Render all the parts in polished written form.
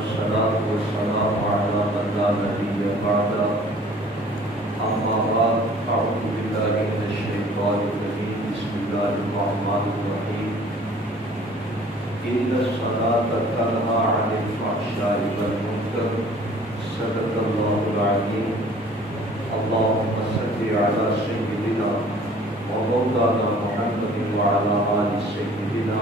والصلاة والسلام على من لا نبي بعده أما بعد أعوذ بالله من الشيطان الرجيم بسم الله الرحمن الرحيم إن الصلاة تنهى عن الفحشاء والمنكر صدق الله العظيم اللهم صل على سيدنا ومولانا محمد وعلى آل سيدنا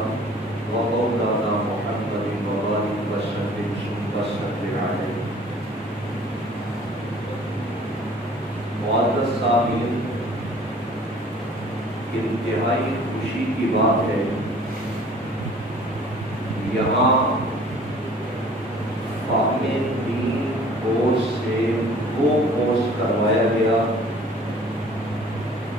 ومولانا محمد وبارك وسلم ثم صل عليه. معزز سامعین، انتہائی خوشی کی بات ہے یہاں فہم دین کورس سے وہ کورس کروایا گیا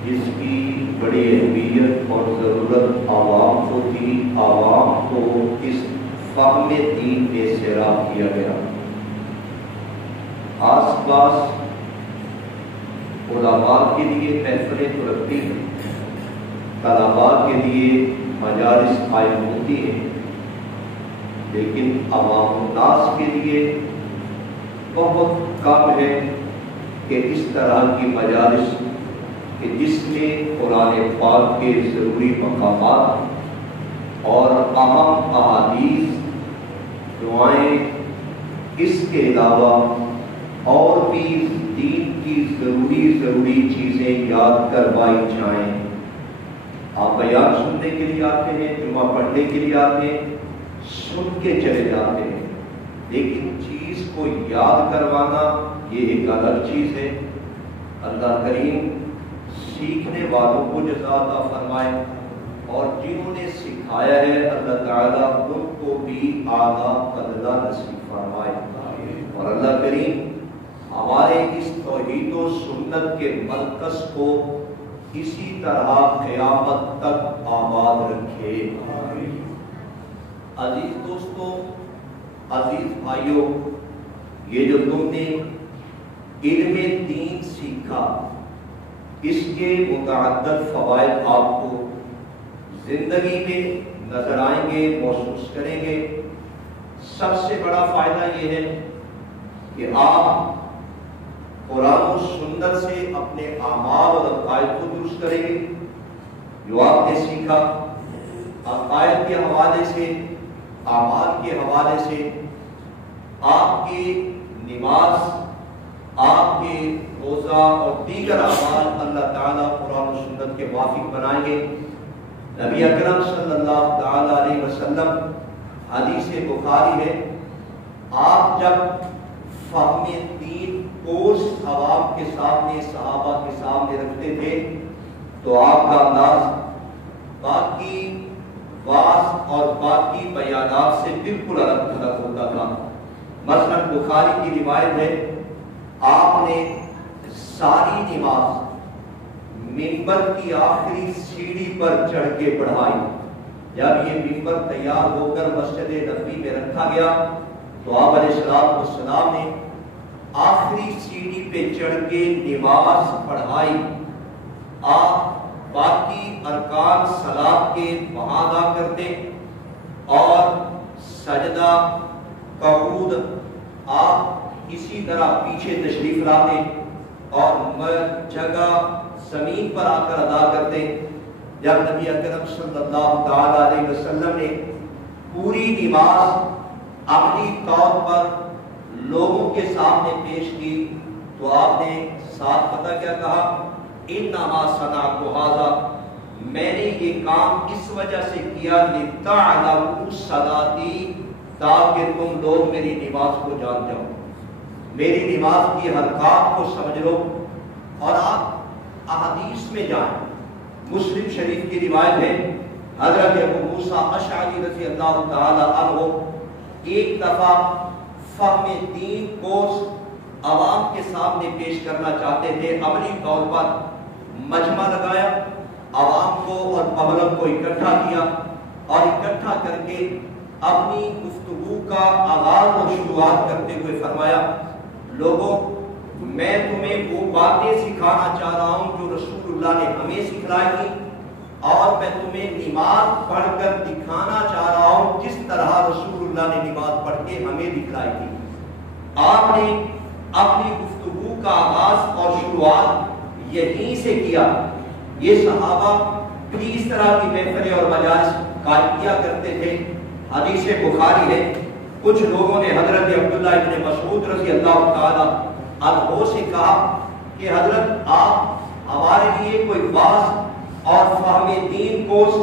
جس کی بڑی اہمیت اور ضرورت عوام کو تھی. عوام کو اس فہم دین میں سیراب کیا گیا. آس پاس علماء کے لیے محفلیں تو رکھتی ہیں، طلباء کے لیے مجالس قائم ہوتی ہیں، لیکن عوام الناس کے لیے بہت کم ہے کہ اس طرح کی مجالس کہ جس میں قرآن پاک کے ضروری مقامات اور اہم احادیث، دعائیں، اس کے علاوہ اور بھی دین کی ضروری چیزیں یاد کروائی جائیں. آپ بیان سننے کے لیے آتے ہیں، جمعہ پڑھنے کے لیے آتے ہیں، سن کے چلے جاتے ہیں، لیکن چیز کو یاد کروانا یہ ایک الگ چیز ہے. اللہ کریم سیکھنے والوں کو جزا عطا فرمائے اور جنہوں نے سکھایا ہے اللہ تعالیٰ ان کو بھی اعلیٰ فضلہ نصیب فرمائے. اور اللہ کریم ہمارے اس توحید و سنت کے مرکز کو اسی طرح قیامت تک آباد رکھے. عزیز دوستوں، عزیز بھائیوں، یہ جو تم نے علم دین سیکھا، اس کے متعدد فوائد آپ کو زندگی میں نظر آئیں گے، محسوس کریں گے. سب سے بڑا فائدہ یہ ہے کہ آپ قرآن و سنت سے اپنے اعمال اور عقائد کو درست کریں گے. جو آپ نے سیکھا عقائد کے حوالے سے، اعمال کے حوالے سے، آپ کی نماز، آپ کے روزہ اور دیگر اعمال اللہ تعالیٰ قرآن و سنت کے موافق بنائیں گے. نبی اکرم صلی اللہ تعالیٰ علیہ وسلم، حدیث بخاری ہے، آپ جب فہم دین کورس عوام کے سامنے، صحابہ کے سامنے رکھتے تھے تو آپ کا انداز باقی واعظ اور باقی بیانات سے بالکل الگ تھلگ ہوتا تھا. مثلا بخاری کی روایت ہے، آپ نے ساری نماز منبر کی آخری سیڑھی پر چڑھ کے پڑھائی. جب یہ منبر تیار ہو کر مسجد نبوی میں رکھا گیا تو آپ علیہ السلام نے آخری سیڑھی پہ چڑھ کے نماز پڑھائی. آپ باقی ارکان صلات کے وہاں ادا کرتے اور سجدہ، قعود آپ اسی طرح پیچھے تشریف لاتے اور جگہ زمین پر آ کر ادا کرتے. جب نبی اکرم صلی اللہ تعالی علیہ وسلم نے پوری نماز عملی طور پر لوگوں کے سامنے پیش کی تو آپ نے ساتھ پتہ کیا کہا؟ انما صنعت ھذا، میں نے یہ کام اس وجہ سے کیا لتعلموا صلاتی، تاکہ تم لوگ میری نماز کو جان جاؤ، میری نماز کی حرکات کو سمجھ لو. اور آپ احادیث میں جائیں، مسلم شریف کی روایت ہے، حضرت ابو موسیٰ اشعری رضی اللہ تعالی عنہ ایک دفعہ فہم دین کورس عوام کے سامنے پیش کرنا چاہتے تھے. عملی طور پر مجمع لگایا، عوام کو اور پبلک کو اکٹھا کیا اور اکٹھا کر کے اپنی گفتگو کا آغاز اور شروعات کرتے ہوئے فرمایا، لوگوں میں تمہیں وہ باتیں سکھانا چاہ رہا ہوں جو رسول اللہ نے ہمیں سکھلائی تھی، اور میں تمہیں نماز پڑھ کر دکھانا چاہ رہا ہوں جس طرح رسول اللہ نے نماز پڑھ کے ہمیں دکھلائی. آپ نے اپنی گفتگو کا آغاز اور شروعات یہیں سے کیا۔ یہ صحابہ بھی اس طرح کی محفلیں اور مجالس قائم کیا کرتے تھے۔ حدیث بخاری ہے، کچھ لوگوں نے حضرت عبداللہ ابن مسعود رضی اللہ تعالی عنہ سے کہا کہ حضرت آپ ہمارے لیے کوئی واعظ اور فہم دین کورس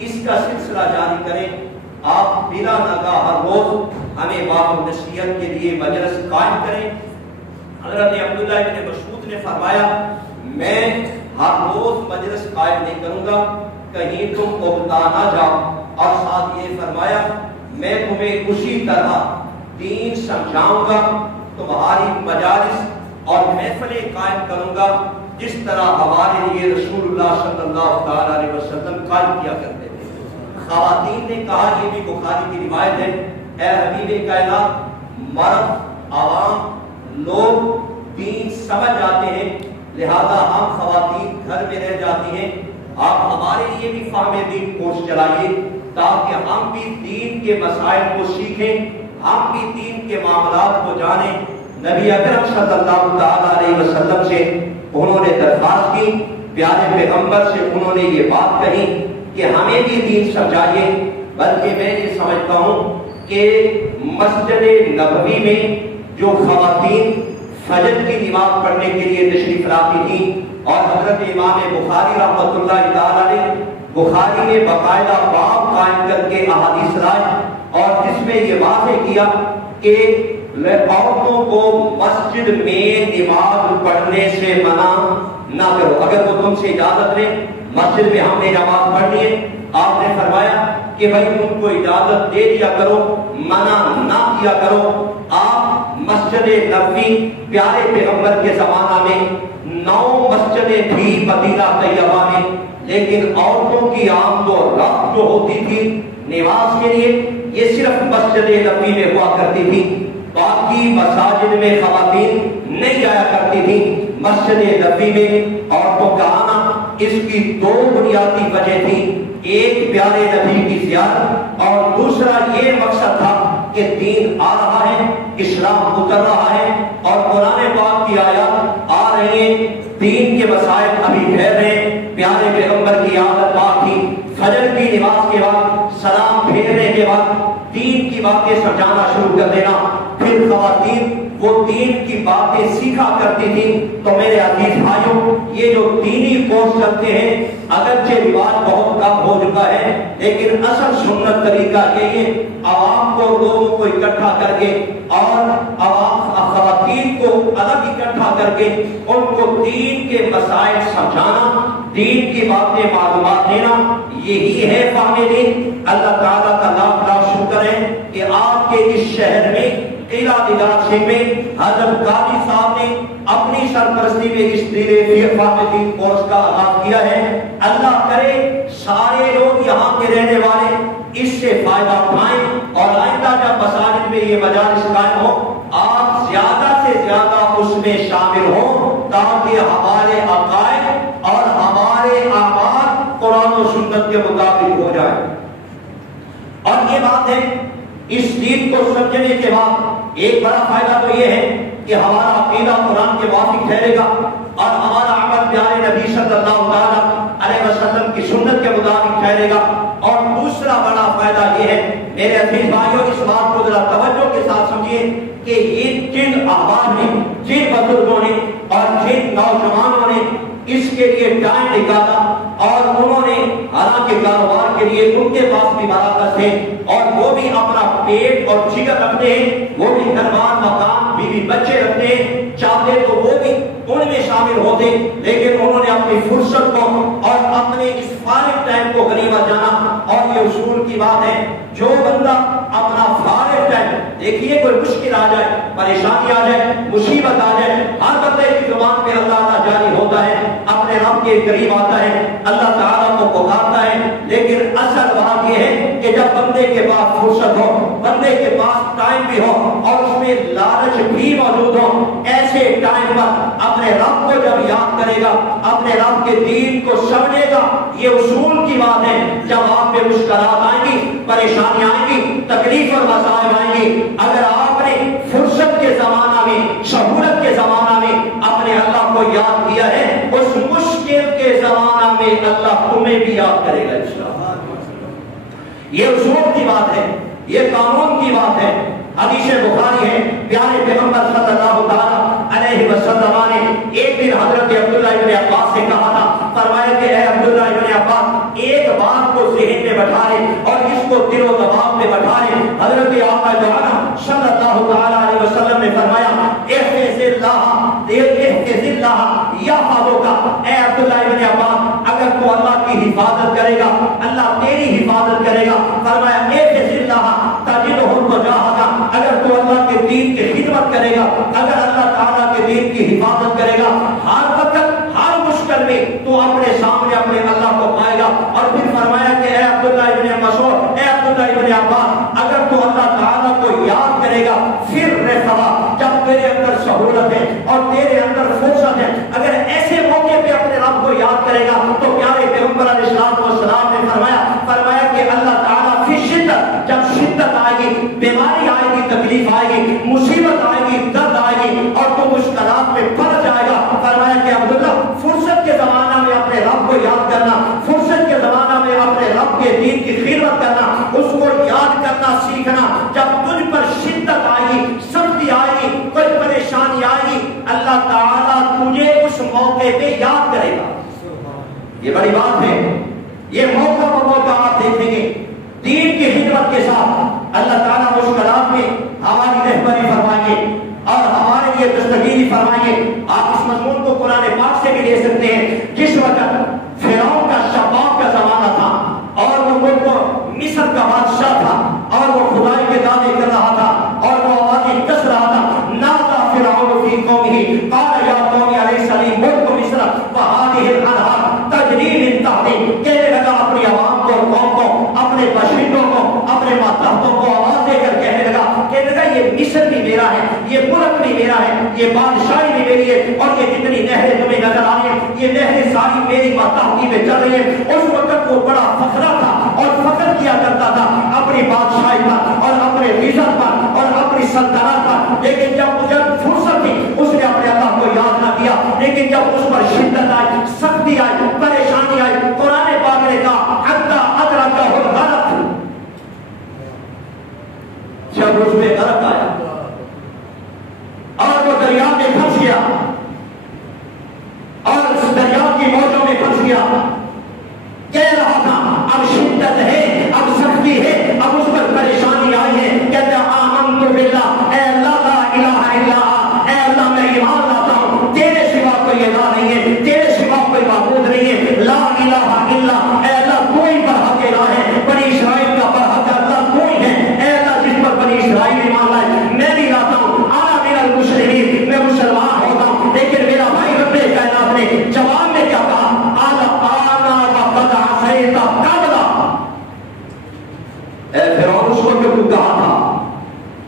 اس کا سلسلہ جاری کریں، آپ بلا ناگاہ ہر روز ہمیں باب و نصیحت کے لیے مجلس قائم کریں۔ حضرت عبداللہ ابن مسعود نے فرمایا میں ہر روز مجلس قائم نہیں کروں گا، کہیں تم اگتا نہ جاؤ، اور ساتھ یہ فرمایا میں تمہیں اسی طرح دین سمجھاؤں گا، تمہاری مجالس اور محفلیں قائم کروں گا جس طرح ہمارے لیے رسول اللہ صلی اللہ تعالی علیہ وسلم قائم کیا کرتے تھے۔ خواتین نے کہا، یہ بھی بخاری کی روایت ہے، اے حبیب کائنات، مرد عوام لوگ دین سمجھ آتے ہیں، لہذا ہم خواتین گھر میں رہ جاتی ہیں، آپ ہمارے لیے بھی فہم دین کورس چلائیے تاکہ ہم بھی دین کے مسائل کو سیکھیں، ہم بھی دین کے معاملات کو جانیں۔ نبی اکرم صلی اللہ تعالی علیہ وسلم سے انہوں نے درخواست کی، پیارے پیغمبر سے انہوں نے یہ بات کہی کہ ہمیں بھی دین سمجھائیے، بلکہ میں یہ سمجھتا ہوں کہ مسجد نبوی میں جو خواتین فجر کی نماز پڑھنے کے لیے تشریف لاتی تھیں، اور حضرت امام بخاری رحمۃ اللہ تعالی علیہ بخاری نے باقاعدہ باب قائم کر کے احادیث لائے اور جس میں یہ واضح کیا کہ عورتوں کو مسجد میں نماز پڑھنے سے منع نہ کرو، اگر وہ تم سے اجازت لیں مسجد میں ہم نے نماز پڑھنی ہے، آپ نے فرمایا کہ بھائی تم کو اجازت دے دیا کرو، منع نہ کیا کرو۔ آپ مسجد نبوی پیارے پیغمبر کے زمانہ میں 9 مسجدیں تھی مدینہ طیبہ میں، لیکن عورتوں کی آمد و رفت جو ہوتی تھی نماز کے لیے یہ صرف مسجد نبوی میں ہوا کرتی تھی، باقی مساجد میں خواتین نہیں جایا کرتی تھی۔ مسجد نبوی میں عورتوں کا آنا اس کی 2 بنیادی وجہ تھی، ایک پیارے نبی کی زیارت اور دوسرا یہ مقصد تھا کہ دین آ رہا ہے، اسلام اتر رہا ہے اور قرآن پاک کی آیات آ رہی ہیں، دین کے مسائل ابھی ٹھہر رہے ہیں۔ پیارے پیغمبر کی عادت پاک تھی فجر کی نماز کے بعد سلام پھیرنے کے بعد دین کی باتیں سمجھانا شروع کر دینا، پھر خواتین وہ دین کی باتیں سیکھا کرتی تھی۔ تو میرے عزیز بھائیوں، یہ جو دینی کورس چلتے ہیں اگرچہ رواج بہت کم ہو چکا ہے، لیکن اصل سنت طریقہ یہ ہے عوام کو لوگوں کو اکٹھا کر کے اور عوام خواتین کو الگ اکٹھا کر کے ان کو دین کے مسائل سمجھانا، دین کی باتیں معلومات دینا، یہی ہے فہم دین۔ اللہ تعالیٰ کا لاکھ لاکھ شکر ہے کہ آپ کے اس شہر میں قلعہ دیدار شریف میں حضرت قاضی صاحب نے اپنی سرپرستی میں اس دین فہم دین کورس کا آغاز کیا ہے۔ اللہ کرے سارے لوگ یہاں کے رہنے والے اس سے فائدہ اٹھائیں اور آئندہ جب مساجد میں یہ مجالس قائم ہو آپ زیادہ سے زیادہ اس میں شامل ہوں تاکہ ہمارے عقائد اور ہمارے اعمال قرآن و سنت کے مطابق ہو جائے۔ اور یہ بات ہے اس دین کو سمجھنے کے بعد ایک بڑا فائدہ تو یہ ہے کہ ہمارا عقیدہ قرآن کے موافق ٹھہرے گا اور ہمارا عمل پیارے نبی صلی اللہ علیہ وسلم کی سنت کے مطابق ٹھہرے گا۔ اور دوسرا بڑا فائدہ یہ ہے میرے عزیز بھائیوں، اس بات کو ذرا توجہ کے ساتھ سمجھیے کہ یہ جن احباب نے، جن بزرگوں نے اور جن نوجوانوں نے اس کے لیے ٹائم نکالا اور انہوں نے حالانکہ کاروبار کے لیے ان کے پاس بھی مراکز تھے اور وہ بھی اپنا پیٹ اور جگر رکھتے ہیں، وہ بھی گھر بار مکان بیوی بچے رکھتے ہیں، چاہتے تو وہ بھی ان میں شامل ہوتے، لیکن انہوں نے اپنی فرصت کو اور اپنے اس فارغ ٹائم کو غنیمت جانا۔ اور یہ اصول کی بات ہے جو بندہ اپنا فارغ ٹائم، دیکھیے کوئی مشکل آ جائے، پریشانی آ جائے، مصیبت آ جائے، ہر بندے کی زبان پہ اللہ تعالیٰ جاری ہوتا ہے، اپنے رب کے قریب آتا ہے، اللہ تعالیٰ کو پکارتا ہے، لیکن اصل بات یہ ہے کہ جب بندے کے پاس فرصت ہو، بندے کے پاس ٹائم بھی ہو اور اس میں لالچ بھی موجود ہو، ایسے ٹائم پر اپنے رب کو جب یاد کرے گا، اپنے رب کے دین کو سمجھے گا، یہ اصول کی بات ہے۔ جب آپ پہ مشکلات آئیں گی، پریشانیاں آئیں گی، تکلیف اور مصائب آئیں گی، اگر آپ نے فرصت کے زمانے کے زمانہ میں اللہ تمہیں بھی یاد کرے گا انشاءاللہ۔ یہ اصول کی بات ہے، یہ قانون کی بات ہے۔ حدیث بخاری ہے، پیارے پیغمبر صلی اللہ علیہ وسلم نے ایک دن حضرت عبداللہ ابن عباس سے کہا تھا، فرمایا کہ اے عبداللہ ابن عباس ایک بات کو ذہن میں بٹھا لے اور اس کو دل و دماغ میں بٹھا لے۔ حضرت آقا جوانہ صلی اللہ علیہ وسلم نے فرمایا احفظ اللہ یحفظک۔ اے عبداللہ ابن عباس اگر تو اللہ کی حفاظت کرے گا اللہ تیری حفاظت کرے گا۔ فرمایا احفظ اللہ تجدہ تجاہک، اگر تو اللہ کے دین کی خدمت کرے گا، اگر اللہ تعالیٰ کے دین کی حفاظت کرے گا، ہر وقت ہر مشکل میں تو اپنے سامنے اپنے اللہ کو پائے گا۔ اور پھر فرمایا کہ اے عبداللہ ابن مسعود، اے عبداللہ ابن عباس اگر تو اللہ تعالیٰ کو یاد کرے گا پھر رفوا، جب تیرے اندر سہولت ہے اور تیرے اندر فرصت ہے، اگر ایسے موقع پہ اپنے رب کو یاد کرے گا تو پیارے پیغمبر علیہ السلام نے فرمایا کہ اللہ تعالیٰ فی شدت، جب شدت آئے گی، بیماری آئے گی، تکلیف آئے گی، مصیبت آئے گی، درد آئے گی اور تو مشکلات میں پھنس جائے گا، فرمایا کہ عبداللہ فرصت کے زمانہ میں اپنے رب کو یاد کرنا، فرصت کے زمانہ میں اپنے رب کے دین کی خدمت کرنا، اس کو یاد کرنا سیکھنا۔ جب تجھ پر شدت آئے گی، سختی آئے گی، کوئی پریشانی آئے گی، اللہ تعالیٰ تجھے اس موقع پہ یاد کرے گا۔ یہ بڑی بات ہے، یہ موقع پر موقع آپ دیکھیں گے دین کی خدمت کے ساتھ اللہ تعالیٰ مشکلات میں ہماری رہبری فرمائیں گے اور ہمارے لیے دستگیری فرمائیں گے۔ آپ اس مضمون کو قرآن پاک سے بھی لے سکتے ہیں۔ جس وقت فرعون کا شباب کا زمانہ تھا اور وہ ملک مصر کا بادشاہ تھا اور وہ خدائی کے دعوے کر رہا تھا اور وہ آوازیں کس رہا تھا، نادى فرعون في قومه قال يا قوم أليس لي ملك مصر وهذه الأنهار تجري من تحتي۔ کہنے لگا اپنی عوام کو، قوم کو، اپنے باشندوں کو، اپنے ماتحتوں کو آواز دے کر کہنے لگا یہ مصر بھی میرا ہے، یہ ملک بھی میرا ہے، یہ بادشاہی بھی میری ہے اور یہ جتنی نہریں تمہیں نظر آ رہی ہیں یہ نہریں ساری میری ماتحتی میں چل رہی ہیں۔ اس وقت وہ بڑا فخرہ تھا اور فخر کیا کرتا تھا اپنی بادشاہی پر اور اپنے عزت پر اور اپنی سلطنت پر، لیکن جب فرصت تھی اس نے اپنے اللہ کو یاد نہ کیا۔ لیکن جب اس پر شدت آئی، سختی آئی، پریشانی آئی، قرآن پاک نے کہا حتی ادرکہ الغرق، جب اس میں غرق آیا اور وہ دریا میں پھنس گیا اور اس دریا کی موجوں میں پھنس گیا، کہہ رہا تھا اب شدت ہے، اب سختی ہے، اب اس پر پریشانی آئی ہے، کہتا آمنت باللہ، اے اللہ لا الہ الا اللہ، اے اللہ میں ایمان لاتا ہوں تیرے سوا کوئی الہ نہیں ہے، تیرے سوا کوئی معبود نہیں ہے، لا الہ الا، اے اللہ کوئی برحق الہ ہے، بنی اسرائیل کا برحق اللہ کوئی ہے، اے اللہ جس پر بنی اسرائیل ایمان لائے میں بھی لاتا ہوں، انا من المسلمین، میں مسلمان ہوتا ہوں۔ لیکن میرا بھائی رب کائنات نے جواب میں کیا کہا، اے فرعون اس وقت تو کہا تھا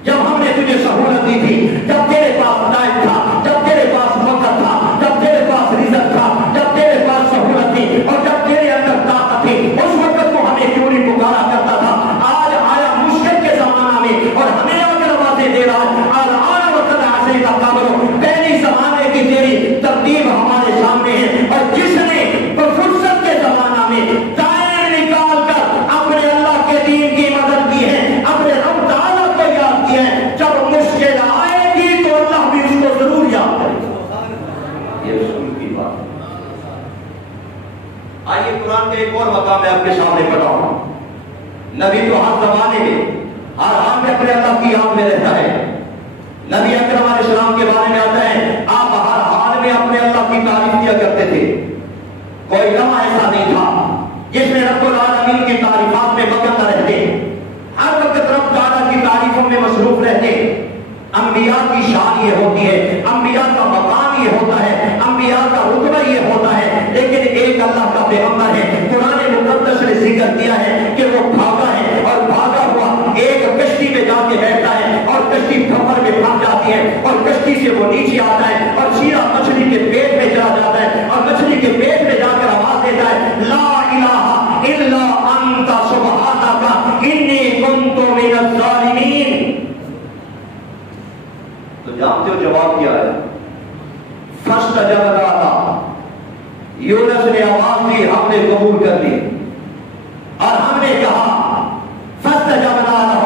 جب ہم نے تجھے سہولت دی تھی، جب تیرے پاس ٹائم تھا، جب تیرے پاس وقت تھا، جب تیرے پاس رزق تھا، جب تیرے پاس سہولت تھی اور جب تیرے اندر طاقت تھی، اس وقت تو ہمیں کیوں نہیں پکارا کرتا تھا؟ آج آیا مشکل کے زمانہ میں اور ہمیں اگر آوازیں دے رہا ہے، آج آیا وقت ایسے کا قابل، پہلی زمانے کی تیری ترتیب ہمارے سامنے ہے اور جس نے فرصت کے زمانہ میں ٹائم نکال کر اپنے اللہ کے دین کی مدد کی ہے، اپنے رب تعالیٰ کو یاد کیا ہے، جب مشکل آئے گی تو اللہ بھی اس کو ضرور یاد کرے گا۔ یہ رسول کی بات ہے۔ آئیے قرآن کے ایک اور مقام میں آپ کے سامنے پڑھاؤں۔ نبی تو ہر زمانے میں ہر حال میں اپنے اللہ کی یاد میں رہتا ہے۔ نبی اکرم علیہ السلام کے بارے میں آتا ہے آپ ہر حال میں اپنے اللہ کی تعریف کیا کرتے تھے، کوئی لمحہ ایسا نہیں تھا جس میں رب العالمین کی تعریفات میں مگن نہ رہتے، ہر وقت رب تعالیٰ کی تعریفوں میں مصروف رہتے۔ انبیاء کی شان یہ ہوتی ہے، انبیاء کا مقام یہ ہوتا ہے، انبیاء کا رتبہ یہ ہوتا ہے، لیکن ایک اللہ کا پیغمبر ہے، قرآن مقدس نے ذکر کیا ہے کہ وہ بھاگا ہے اور بھاگا ہوا ایک کشتی میں جا کے بیٹھتا ہے اور کشتی کھپر میں پھنس جاتی ہے اور کشتی سے وہ نیچے آتا ہے اور سیدھا مچھلی کے پیٹ میں چلا جاتا ہے اور مچھلی کے پیٹ میں جا کر آواز دیتا ہے لا الہ الا انت سبحانک انی کنت من الظالمین۔ تو جانتے ہو جواب کیا ہے؟ فاستجاب لہ، یونس نے آواز دی، ہم نے قبول کر لی اور ہم نے کہا فاستجبنا له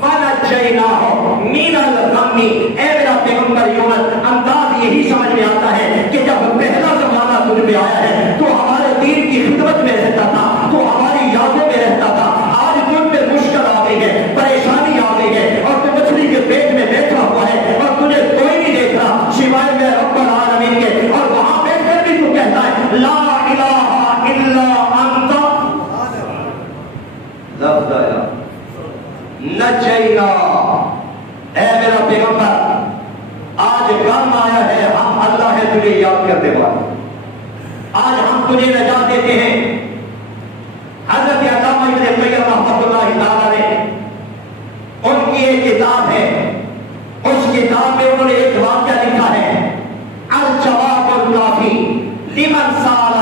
فنجیناہ من الغم۔ اے میرا پیغمبر یونس، انداز یہی سمجھ میں آتا ہے کہ جب پہلا زمانہ تجھ میں آیا ہے تو ہمارے دین کی خدمت میں رہتا تھا، تو ہماری یادوں میں رہتا تھا۔ آج تجھ پہ مشکل آ گئی ہے، پریشانی آ گئی ہے اور تو مچھلی کے پیٹ میں بیٹھا ہوا ہے اور تجھے کوئی نہیں دیکھ رہا سوائے میں رب العالمین کے، اور وہاں بیٹھ کر بھی تو کہتا ہے لا الہ الا انت لفظ آیا نجینا۔ اے میرا پیغمبر، آج غم آیا ہے، ہم اللہ ہے تجھے یاد کرنے والے، آج ہم تجھے نجات دیتے ہیں۔ حضرت علامہ ابن قیم رحمۃ اللہ تعالی نے، ان کی ایک کتاب ہے، اس کتاب میں انہوں نے ایک واقعہ لکھا ہے، الجواب الکافی لمن سأل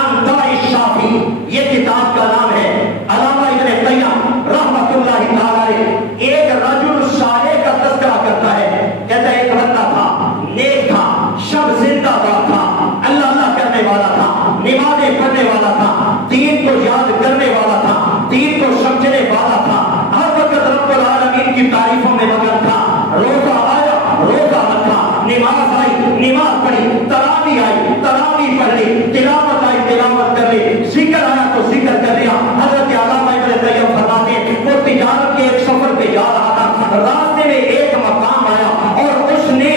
عن داء الشافی، یہ کتاب کا نام ہے۔ علامہ ابن قیم رحمۃ اللہ تعالی ایک رجل صالح کا تذکرہ کرتا ہے، کہتا ہے ایک بندہ تھا، نیک تھا، شب زندہ دار تھا، اللہ اللہ کرنے والا تھا، نمازیں پڑھنے والا تھا، دین کو یاد کرنے والا تھا، دین کو سمجھنے والا تھا، ہر وقت رب العالمین کی تعریفوں میں مگن تھا۔ روزہ آیا، روزہ رکھا، نماز آئی، نماز پڑھی، تراویح آئی، تراویح پڑھ لی، تلاوت آئی، تلاوت کر لی، ذکر آیا تو ذکر کر لیا۔ حضرت علامہ ابن قیم فرماتے ہیں وہ تجارت کے ایک سفر پہ جا رہا تھا، راستے میں ایک مقام آیا اور اس نے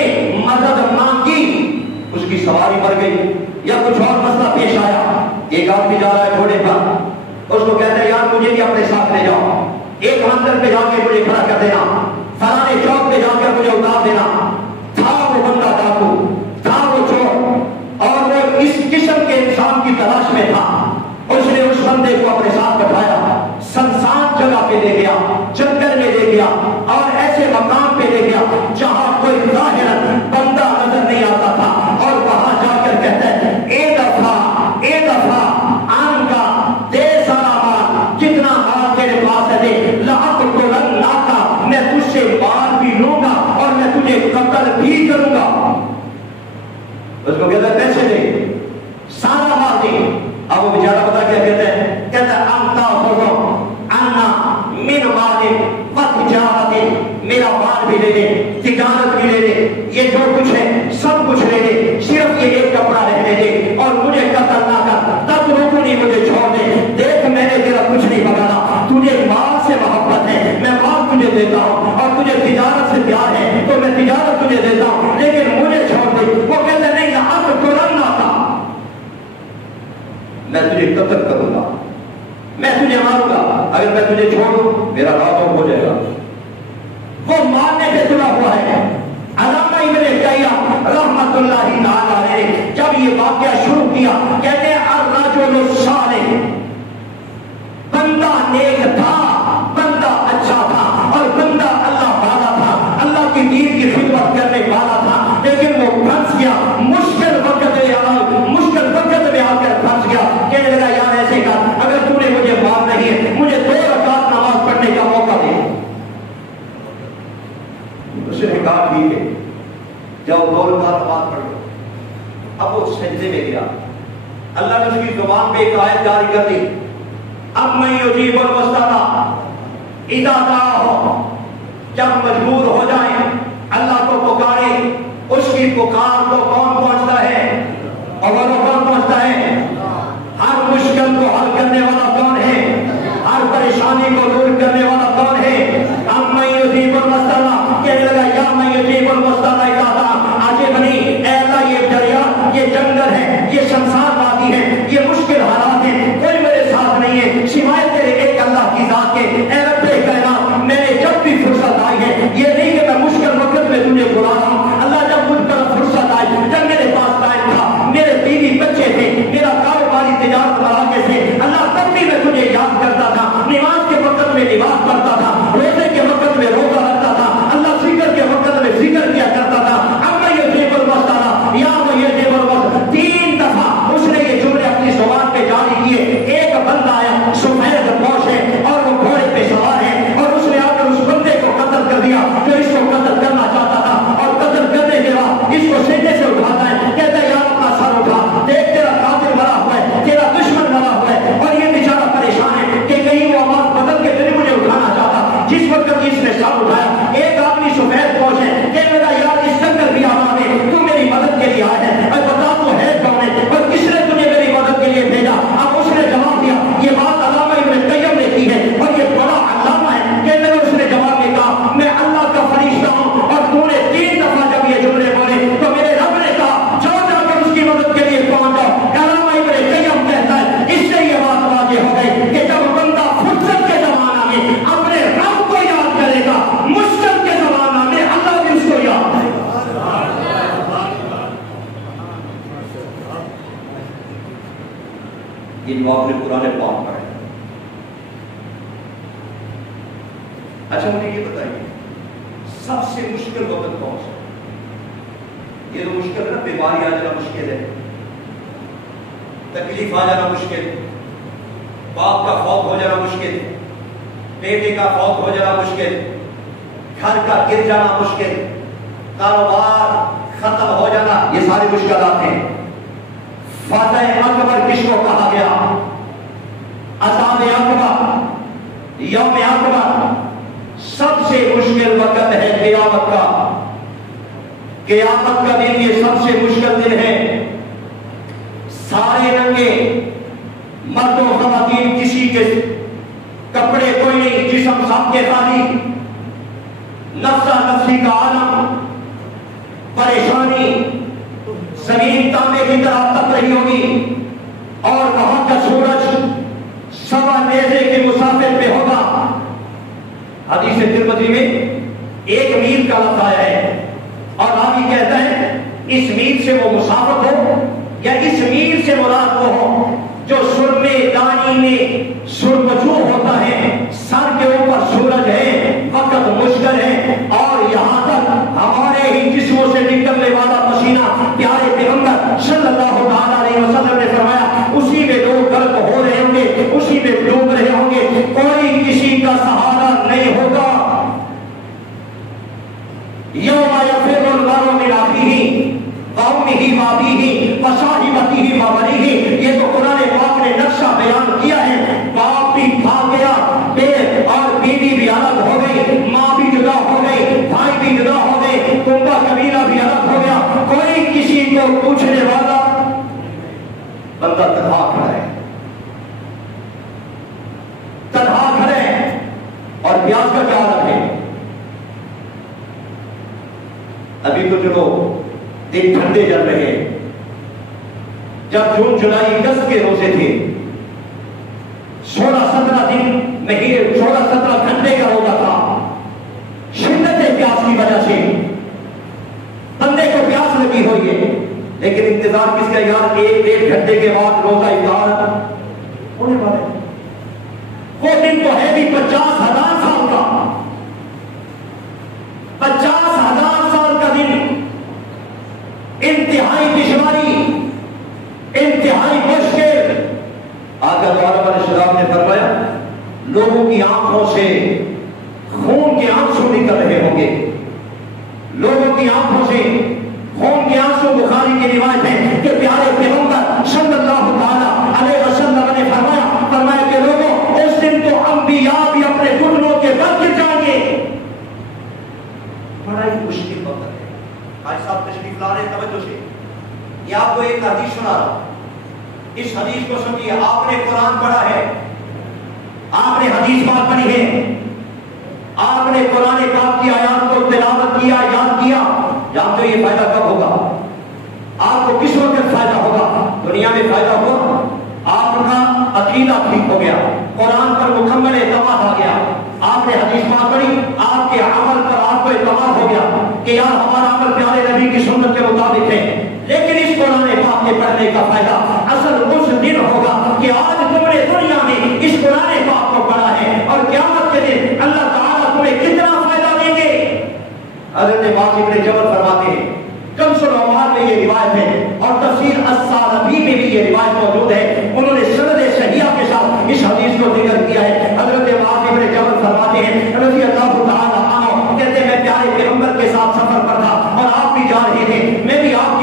مدد مانگی، اس کی سواری مر گئی یا کچھ اور مسئلہ پیش آیا۔ ایک آدمی جا رہا ہے گھوڑے پر، اس کو کہتا ہے یار مجھے بھی اپنے ساتھ لے جاؤ، ایک منزل پہ جا کے مجھے کھڑا کر دینا، فلانے چوک پہ جا کر مجھے اتار دینا۔ تھا وہ بندہ ڈاکو، تھا وہ چور، اور وہ اس قسم کے انسان کی تلاش میں تھا۔ اس نے اس بندے کو اپنے ساتھ بٹھایا، سنسان جگہ پہ لے گیا، جنگل میں لے گیا اور ایسے مقام پہ لے گیا جہاں کوئی ظاہراً بندہ نظر نہیں آتا تھا، اور وہاں جا کر کہتا ہے اے دفعہ آن کا دے سارا مال، جتنا مال تیرے پاس ہے دے، لأقتلنک، میں تجھ سے مال بھی لوں گا اور میں تجھے قتل بھی کروں گا۔ اس کو کہتا ہے پیسے دے، سارا مال دے۔ اب وہ بیچارہ پتا کیا کہتا ہے، کہتا ہے انتا خذو انا من مال و تجارت، میرا مال بھی لے لے، تجارت بھی لے لے، یہ جو کچھ ہے سب کچھ لے لے، صرف یہ ایک کپڑا رہنے دے اور مجھے قتل نہ کر، تب رکنی مجھے چھوڑ دے۔ دیکھ میں نے تیرا کچھ نہیں بگاڑا، تجھے مال سے محبت ہے، میں مال تجھے دیتا ہوں، اور تجھے تجارت سے پیار ہے تو میں تجارت تجھے دیتا ہوں، لیکن مجھے چھوڑ دے۔ وہ کہتے نہیں لأقتلنک، میں تجھے قتل کروں گا، میں تجھے ماروں گا، اگر میں تجھے چھوڑوں میرا کام ہو جائے گا۔ وہ مارنے پہ تلا ہوا ہے۔ علامہ ابن قیم رحمۃ اللہ تعالی نے جب یہ واقعہ شروع کیا، کہتے ہیں الرجل الصالح، بندہ نیک تھا، بندہ اچھا تھا اور بندہ اللہ والا تھا، اللہ کی دین کی خدمت کرنے والا تھا، لیکن وہ پھنس گیا، مشکل وقت میں آ کر پھنس گیا۔ کہنے لگا یار ایسے کر، اگر تو نے مجھے مار نہیں ہے مجھے 2 رکعت نماز پڑھنے کا موقع دے۔ اس نے کہا ٹھیک ہے، جاؤ 2 رکعت نماز پڑھ لو۔ اب وہ سجدے میں گیا، اللہ نے اس کی زبان پہ ایک آیت جاری کر دی، اب میں یجیب المضطر اذا دعاہ، جب مجبور ہو جائیں اللہ کو پکارے، اس کی پکار کو کون پہنچتا ہے؟ اور وہ کون پہنچتا ہے؟ ہر مشکل کو حل کرنے والا کون ہے؟ ہر پریشانی کو دور کرنے والا کون ہے؟ اب میں یجیب المضطر، کہنے لگا یا میں یجیب المضطر اذا دعاہ، آجے بنی اے اللہ یہ دریا، یہ جنگل ہے، یہ شمشان وادی ہے، یہ مشکل حالات ہیں، کوئی میرے ساتھ نہیں ہے سوائے تیرے ایک اللہ کی ذات کے۔ اے رب کائنات، میں نے جب بھی فرصت آئی ہے، یہ نہیں کہ میں مشکل وقت میں تجھے بلا رہا ہوں، اللہ جب مجھ پر فرصت آئی، جب میرے پاس ٹائم تھا، میرے بیوی اچھا مجھے یہ بتائیے سب سے مشکل وقت کون سا؟ یہ تو مشکل ہے نا، بیماری آ جانا مشکل ہے، تکلیف آ جانا مشکل، باپ کا فوت ہو جانا مشکل، بیٹے کا فوت ہو جانا مشکل، گھر کا گر جانا مشکل، کاروبار ختم ہو جانا، یہ ساری مشکلات ہیں۔ فاتح اکبر کس کو کہا گیا؟ عذاب اکبر، یوم اکبر سب سے مشکل وقت ہے قیامت کا۔ قیامت کا دن یہ سب سے مشکل دن ہے۔ سارے ننگے، مرد و خواتین، کسی کے کپڑے کوئی نہیں، جسم سب کے خالی، نفسا نفسی کا عالم، پریشانی، زمین تانبے کی طرح تپ رہی ہوگی اور وہاں کا سورج سوا نیزے کے مسافر پہ ہوگا۔ حدیث ترمذی میں 1 میل کا لفظ آیا ہے اور راوی کہتا ہے اس میل سے وہ مسافر ہو یا اس میل سے مراد وہ ہو جو سرمے دانی میں سرمجو ہوتا ہے، سر کے اوپر سورج ہے، وقت مشکل ہے، اور یہاں تک ہمارے ہی جسموں سے نکلنے والا پسینہ پیارے پیغمبر صلی اللہ علیہ وسلم نے فرمایا اسی میں لوگ غرق ہو رہے ہوں گے، اسی میں ڈوب رہے ہوں گے، کوئی کسی کا سہارا نہیں ہوگا۔ یوم یفر المرء من اخیہ وامہ وابیہ وصاحبتہ وبنیہ، یہ تو قرآن پاک نے نقشہ بیان کیا ہے۔ باپ بھی بھاگ گیا، اور بیوی بھی الگ ہو گئی، ماں بھی جدا ہو گئی، بھائی بھی جدا ہو گئے، کنبہ قبیلہ بھی الگ ہو گیا، کوئی کسی کو پوچھنے والا، بندہ تنہا کھڑا ہے، تنہا کھڑے ہیں۔ اور پیاس کا کیا حالت ہے؟ ابھی تو چلو دن ٹھنڈے چل رہے ہیں، جب جون جولائی اگست کے روزے تھے، 16-17 دن مہینے، 16-17 گھنٹے کا روزہ تھا، شدت پیاس کی وجہ سے بندے کو پیاس لگی ہوئی ہے، لیکن انتظار کس کا یار؟ 1-1.5 گھنٹے کے بعد روزہ افطار ہونے والا ہے۔ وہ دن تو ہے بھی 50,000 سال کا، 50,000 سال کا دن، انتہائی دشواری، انتہائی مشکل۔ آقا علیہ السلام نے فرمایا لوگوں کی آنکھوں سے خون کے آنسو نکل رہے ہوں گے، لوگوں کی آنکھوں سے خون کے آنسو۔ بخاری کی روایت ہے کہ پیارے پیغمبر صلی اللہ علیہ وسلم نے فرمایا کہ لوگوں اس دن تو انبیاء بھی اپنے گھٹنوں کے بل گر جائیں گے۔ بڑا ہی مشکل وقت ہے۔ آج صاحب تشریف لا رہے، توجہ سے یہ آپ کو ایک حدیث سنا رہا ہوں، اس حدیث کو سمجھیے۔ آپ نے قرآن پڑھا ہے، آپ نے حدیث پاک پڑھی ہے، آپ نے قرآن پاک کی آیات کو تلاوت کیا، یاد کیا، جانتے یہ فائدہ کب ہوگا؟ آپ کو کس وقت فائدہ ہوگا؟ دنیا میں فائدہ ہوگا، آپ کا عقیدہ ٹھیک ہو گیا، قرآن پر مکمل اعتماد آ گیا، آپ نے حدیث پاک پڑھی، آپ کے عمل پر آپ کو اعتماد ہو گیا کہ یار ہمارا عمل پیارے نبی کی سنت کے مطابق ہے۔ لیکن اس قرآن پاک کے پڑھنے کا فائدہ اصل اس دن ہوگا کہ آج تم نے دنیا میں اس قرآن پاک کو پڑھا ہے، اور قیامت کے دن اللہ تعالیٰ تمہیں کتنا فائدہ دیں گے۔ حضرت معاذ بن جبل فرماتے ہیں، کنز العمال میں یہ روایت ہے اور تفسیر السالبی میں بھی یہ روایت موجود ہے، انہوں نے سند صحیحہ کے ساتھ اس حدیث کو ذکر کیا ہے۔ حضرت معاذ بن جبل فرماتے ہیں رضی اللہ تعالیٰ عنہ، کہتے ہیں میں پیارے پیغمبر کے ساتھ سفر پر تھا اور آپ بھی جا رہے تھے، میں بھی آپ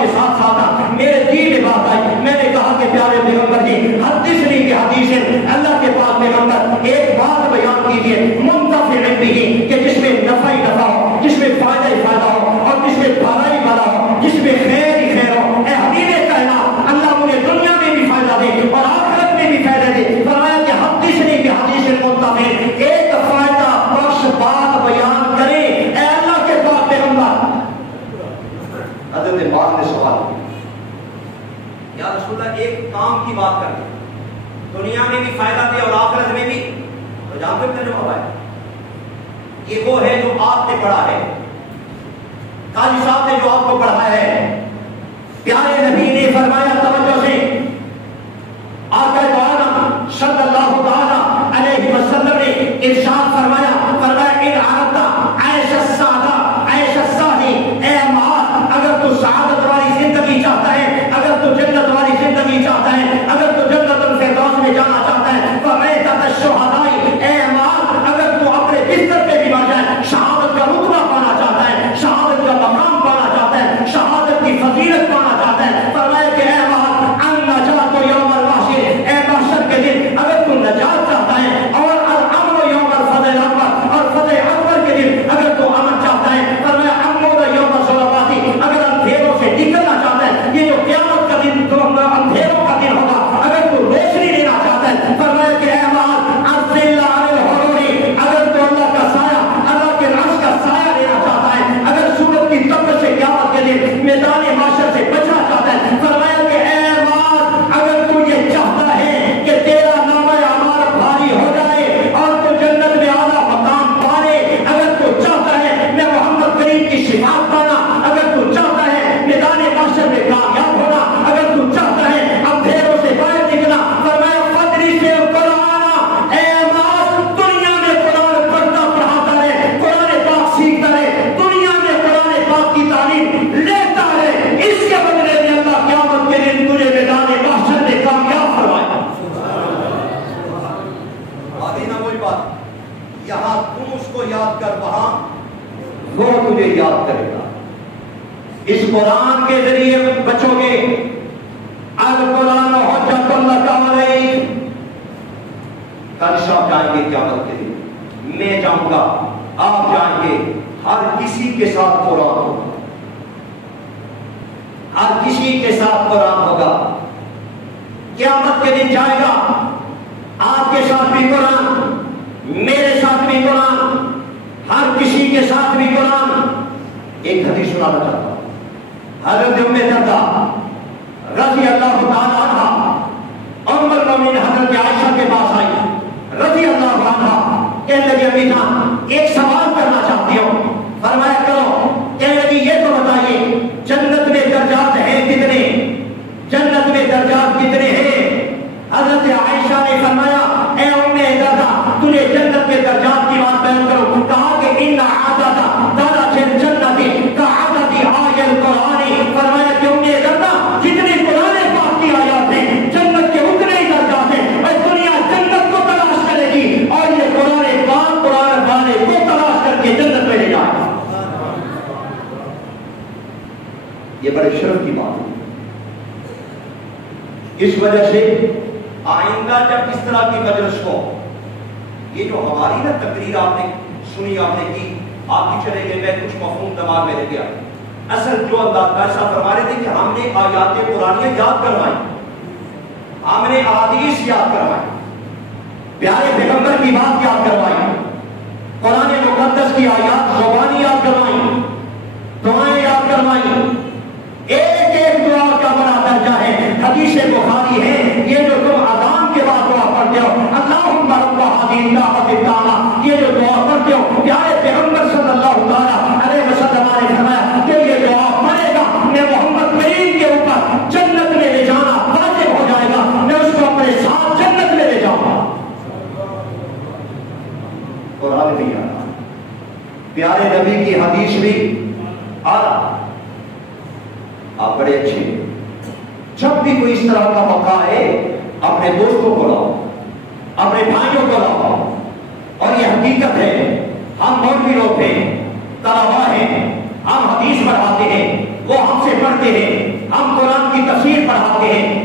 کے ساتھ تھا، میرے دل میں بات آئی، میں نے کہا کہ پیارے پیغمبر جی حدیثنی کی حدیث ہے، اللہ کے پاک پیغمبر ایک بات بیان کیجیے منتفع بھی، کہ جس میں نفع ہی نفع ہو، جس میں فائدہ ہی فائدہ ہو، اور جس میں بھلائی بھلا ہو، جس میں خیر ہی خیر ہو۔ اے حبیب کائنات، اللہ مجھے دنیا میں بھی فائدہ دے اور آخرت میں بھی فائدہ دے۔ فرمایا کہ حدیثنی کی حدیث منتفع، ایک فائدہ بخش بات بیان کرے اے اللہ کے پاک پیغمبر۔ حضرت معاذ نے سوال کیا، یا رسول اللہ ایک کام کی بات کر دنیا میں بھی فائدہ دے اور آخرت میں بھی، تو جانتے ہیں کیا جواب ہے؟ یہ وہ ہے جو آپ نے پڑھا ہے، قاضی صاحب نے جو آپ کو پڑھا ہے۔ پیارے نبی نے فرمایا توجہ سے، آقا عالم صلی اللہ علیہ وسلم نے ارشاد فرمایا تم اس کو یاد کر، وہاں وہ تجھے یاد کرے گا۔ اس قرآن کے ذریعے بچو گے۔ القرآن حجۃ لک علیک۔ کل شام جائیں گے قیامت کے لیے، میں جاؤں گا، آپ جائیں گے، ہر کسی کے ساتھ قرآن ہوگا، ہر کسی کے ساتھ قرآن ہوگا۔ قیامت کے دن جائے گا، آپ کے ساتھ بھی قرآن، میرے ساتھ بھی قرآن، ہر کسی کے ساتھ بھی قرآن۔ ایک حدیث سنانا چاہتا ہوں۔ حضرت ام درداء رضی اللہ تعالیٰ عنہ ام المومنین حضرت عائشہ کے پاس آئی رضی اللہ عنہ، کہنے لگی امی جان ایک سوال کرنا چاہتی ہوں۔ فرمایا کرو۔ کہنے لگی یہ تو بتائیے جنت میں درجات ہیں کتنے؟ جنت میں درجات کتنے ہیں؟ حضرت عائشہ نے فرمایا اے ام درداء تجھے جنت کے درجات کی بات بیان کرو۔ کہا کہ ان عدد درجات الجنت کعدد آیات القرآن۔ فرمایا کہ ام درداء جتنی قرآن پاک کی آیات ہیں جنت کے اتنے ہی درجات ہیں، اور دنیا جنت کو تلاش کرے گی اور یہ قرآن پاک قرآن والے کو تلاش کر کے جنت میں لے جائے گا۔ یہ بڑے شرف کی بات ہے۔ اس وجہ سے آئندہ جب اس طرح کی مجلس ہو، یہ جو ہماری نا تقریر آپ نے سنی، آپ نے کی، آپ بھی چلے گئے، میں کچھ مفہوم دماغ میں رہ گیا۔ اصل جو اللہ صاحب فرما رہے تھے کہ ہم نے آیات قرآنیہ یاد کروائی، ہم نے احادیث یاد کروائی، پیارے پیغمبر کی بات یاد کروائی، قرآن مقدس کی آیات زبانی یاد کروائی، دعائیں یاد کروائی۔ ایک ایک دعا کا بڑا درجہ ہے۔ حدیث بخاری ہے یہ جو تم اذان کے بعد دعا پڑھتے ہو اللہم رب هذه الدعوة التامة، یہ جو دعا پڑھتے ہو پیارے پیغمبر صلی اللہ علیہ وسلم نے فرمایا کہ یہ دعا پڑھے گا میں محمد کریم کے اوپر جنت میں لے جانا واجب ہو جائے گا، میں اس کو اپنے ساتھ جنت میں لے جاؤں گا۔ قرآن بھی آ رہا، پیارے نبی کی حدیث بھی آ رہا۔ آپ بڑے اچھے، جب بھی کوئی اس طرح کا موقع ہے اپنے دوستوں کو لاؤ، اپنے بھائیوں کو لاؤ، اور یہ حقیقت ہے ہم مولوی لوگ ہیں، طلبا ہیں، ہم حدیث پڑھاتے ہیں، وہ ہم سے پڑھتے ہیں، ہم قرآن کی تفسیر پڑھاتے ہیں،